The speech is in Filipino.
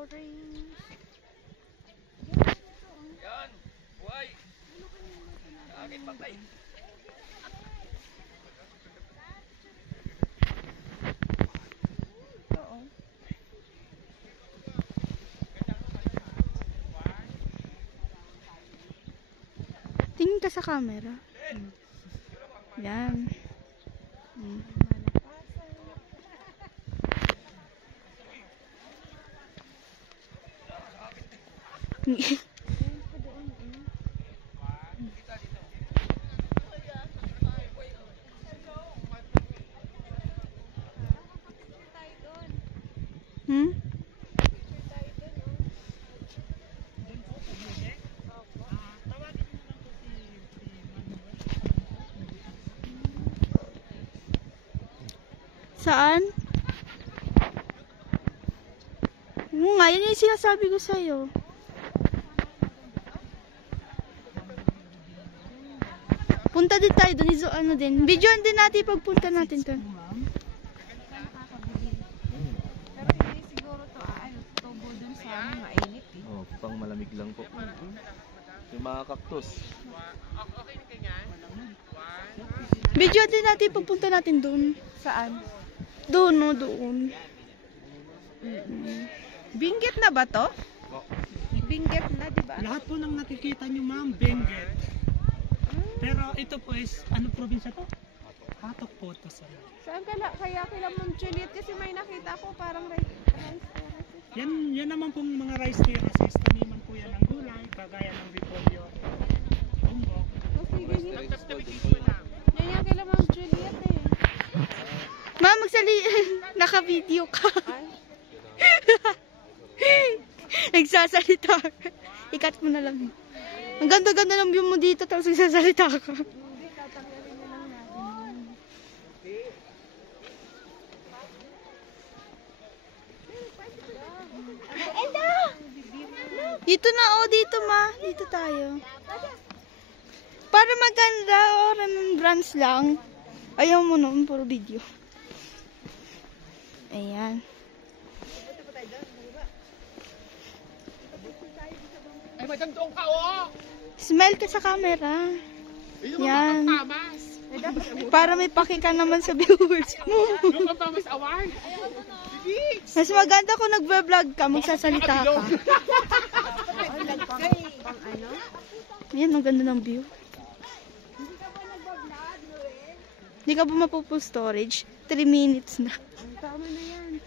orange. Yan! Buhay! Akin patay! Oo. Tingin ka sa camera. Yan. Hmm? Saan? Nga, yan yung sinasabi ko sa'yo. Punta din tayo doon. Ano din. Videoan din natin pagpunta natin to. Pero hindi siguro to tubo dun sa mainit eh. Oh, pang malamig lang po. Yung mga cactus. Videoan din natin pagpunta natin doon. Saan? Doon, no, doon. Benguet na ba to? Benguet na, di ba? Lahat po ng nakikita nyo ma'am, Benguet. Pero ito po is, anong probinsya to? Hatok po ito sa... Saan kaya kila Ma'am Juliet? Kasi may nakita ko parang rice terraces. Yan naman pong mga rice terraces, taniman po yan ng gulay, kagaya ng repolyo, tumbok. Yan yung kila Ma'am Juliet eh. Ma, naka-video ka. Nagsasalita ka. Ikat mo na lang. Ang ganda-ganda ng view mo dito, tapos nagsasalita ka. Dito na, oh, dito ma. Dito tayo. Para maganda, oh, remembrance lang. Ayaw mo naman, puro video. Ayan. Ay, madam, doon ka, oh! Smile ka sa camera. Yan. Para may pakika naman sa viewers mo. Yung Pampamas Award! Mas maganda kung nagbe-vlog ka, magsasalita ka. Ayan, ang ganda ng view. Hindi ka ba mapupull storage? 3 minutes na. Tama na yan.